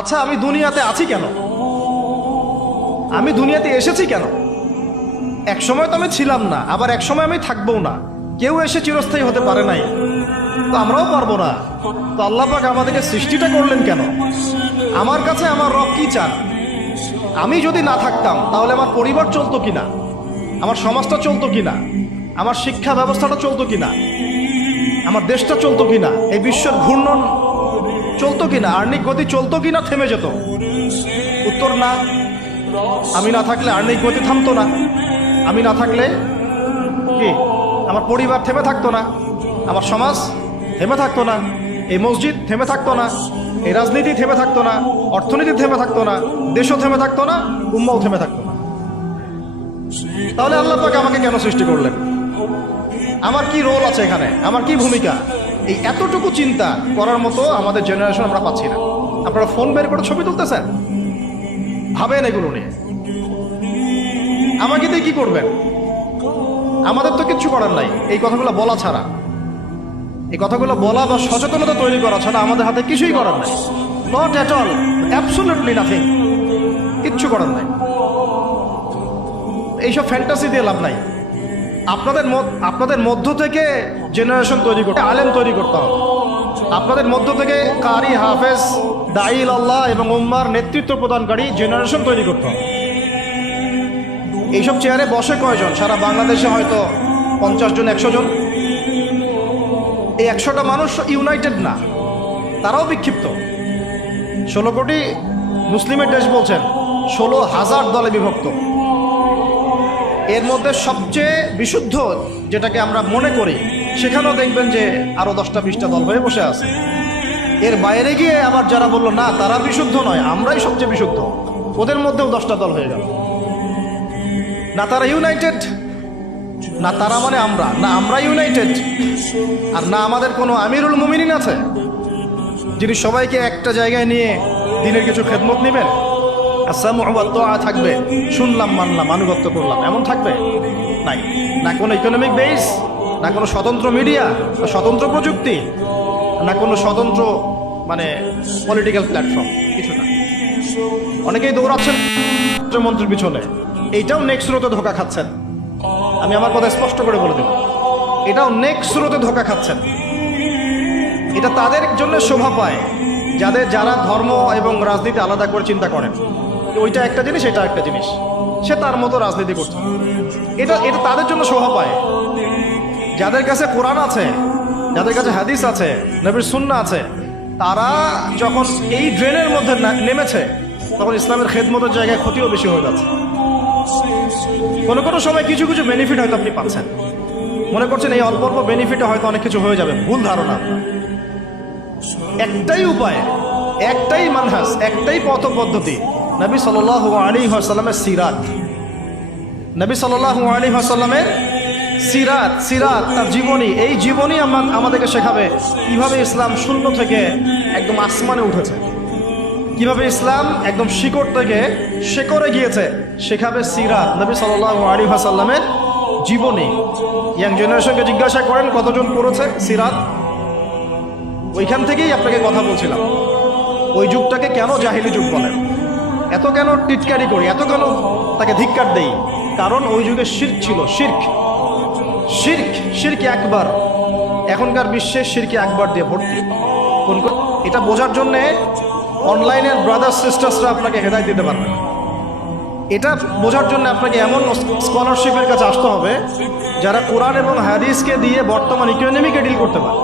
আচ্ছা, আমি দুনিয়াতে আছি কেন? আমি দুনিয়াতে এসেছি কেন? এক সময় তো আমি ছিলাম না, আবার এক সময় আমি থাকবো না। কেউ এসে চিরস্থায়ী হতে পারে নাই, তো আমরাও পারবো না। তো আল্লাহ পাক আমাদেরকে সৃষ্টিটা করলেন কেন? আমার কাছে আমার রব কি চান? আমি যদি না থাকতাম তাহলে আমার পরিবার চলতো কিনা, আমার সমাজটা চলতো কিনা, আমার শিক্ষা ব্যবস্থাটা চলতো কিনা, আমার দেশটা চলতো কিনা, এই বিশ্বের ঘূর্ণন চলতো কিনা, আর্নিক গতি চলতো কিনা, থেমে যেত? উত্তর না। আমি না থাকলে আর্নিক গতি থামতো না। আমি না থাকলে কি আমার পরিবার থেমে থাকতো না, আমার সমাজ থেমে থাকতো না, এই মসজিদ থেমে থাকতো না, এই রাজনীতি থেমে থাকতো না, অর্থনীতি থেমে থাকতো না, দেশও থেমে থাকতো না, উম্মাও থেমে থাকতো না। তাহলে আল্লাহ পাক আমাকে কেন সৃষ্টি করলেন? আমার কি রোল আছে এখানে? আমার কি ভূমিকা? এই এতটুকু চিন্তা করার মতো আমাদের জেনারেশন আমরা পাচ্ছি না। আপনারা ফোন বের করে ছবি তুলতেছেন, ভাবেন এগুলো নিয়ে। আমাকে দিয়ে কি করবেন? আমাদের তো কিচ্ছু করার নাই এই কথাগুলো বলা ছাড়া। এই কথাগুলো বলা বা সচেতনতা তৈরি করা ছাড়া আমাদের হাতে কিছুই করার নাই। Not at all, absolutely nothing. কিচ্ছু করার নাই। এইসব ফ্যান্টাসি দিয়ে লাভ নাই। আপনাদের মধ্য থেকে জেনারেশন তৈরি করতে, আলেম তৈরি করতে হবে। আপনাদের মধ্য থেকে কারি, হাফেজ, দাইল আল্লাহ এবং উম্মার নেতৃত্ব প্রদানকারী জেনারেশন তৈরি করতে হবে। এইসব চেয়ারে বসে কয়জন? সারা বাংলাদেশে হয়তো 50 জন, 100 জন। এই 100টা মানুষ ইউনাইটেড না, তারাও বিক্ষিপ্ত। 16 কোটি মুসলিমের দেশ বলছেন, 16,000 দলে বিভক্ত। এর মধ্যে সবচেয়ে বিশুদ্ধ যেটাকে আমরা মনে করি, সেখানেও দেখবেন যে আরো 10টা 20টা দল হয়ে বসে আছে। এর বাইরে গিয়ে আবার যারা বললো না তারা বিশুদ্ধ নয়, আমরাই সবচেয়ে বিশুদ্ধ, ওদের মধ্যেও 10টা দল হয়ে গেল। না তারা ইউনাইটেড, না তারা মানে আমরা, না আমরা ইউনাইটেড, আর না আমাদের কোনো আমিরুল মুমিনিন আছে যিনি সবাইকে একটা জায়গায় নিয়ে দিনের কিছু খেদমত নেবেন। থাকবে, শুনলাম, মানলাম, আনুগত্য করলাম, এমন থাকবে? নাই। না কোনো ইকোনমিক বেস, না কোনো স্বতন্ত্র মিডিয়া, স্বতন্ত্র প্রযুক্তি, না কোনো স্বতন্ত্র মানে পলিটিক্যাল প্ল্যাটফর্ম, কিছু না। অনেকেই দৌড়াচ্ছেন মন্ত্রীর পিছনে, এইটাও নেক্সট স্রোতে ধোকা খাচ্ছেন। আমি আমার কথা স্পষ্ট করে বলে দেব, এটাও নেক্সট স্রোতে ধোকা খাচ্ছেন। এটা তাদের জন্য শোভা পায় যারা ধর্ম এবং রাজনীতি আলাদা করে চিন্তা করেন। ওইটা একটা জিনিস, এটা একটা জিনিস, সে তার মতো রাজনীতি করছে। এটা তাদের জন্য শোভা পায়। যাদের কাছে কোরআন আছে, যাদের কাছে হাদিস আছে, নবীর সুন্নাহ আছে, তারা যখন এই ড্রেনের মধ্যে নেমেছে, তখন ইসলামের খেদমতের জায়গায় ক্ষতিও বেশি হয়ে যাচ্ছে। কোনো সময় কিছু কিছু বেনিফিট হয়তো আপনি পাচ্ছেন, মনে করছেন এই অল্প অল্প বেনিফিটে হয়তো অনেক কিছু হয়ে যাবে। ভুল ধারণা। একটাই উপায়, একটাই মানহাজ, একটাই পথ পদ্ধতি, নবী সাল্লাল্লাহু আলাইহি ওয়াসাল্লামের সিরাত। নবী সাল্লাল্লাহু আলাইহি ওয়াসাল্লামের সিরাত, তার জীবনী। এই জীবনী আমাদেরকে শেখাবে কিভাবে ইসলাম শূন্য থেকে একদম আসমানে উঠেছে, কিভাবে ইসলাম একদম শিকড় থেকে শেকড়ে গিয়েছে, শেখাবে সিরাত, নবী সাল্লাল্লাহু আলাইহি ওয়াসাল্লামের জীবনী। ইয়াং জেনারেশনকে জিজ্ঞাসা করেন কতজন পড়েছে সিরাত। ওইখান থেকেই আপনাকে কথা বলছিলাম, ওই যুগটাকে কেন জাহিলি যুগ বলেন, এত কেন টিটকারি করি, এত কেন তাকে ধিক্কার দেই? কারণ ওই যুগে শিরক ছিল। শিরক একবার। এখনকার বিশ্বে শিরকে একবার দিয়ে ভর্তি। এটা বোঝার জন্যে অনলাইনের ব্রাদার সিস্টার্সরা আপনাকে হেদায়েত দিতে পারবে। এটা বোঝার জন্য আপনাকে এমন স্কলারশিপের কাছে আসতে হবে যারা কোরআন এবং হাদিসকে দিয়ে বর্তমান ইকোনমিকে ডিল করতে পারে।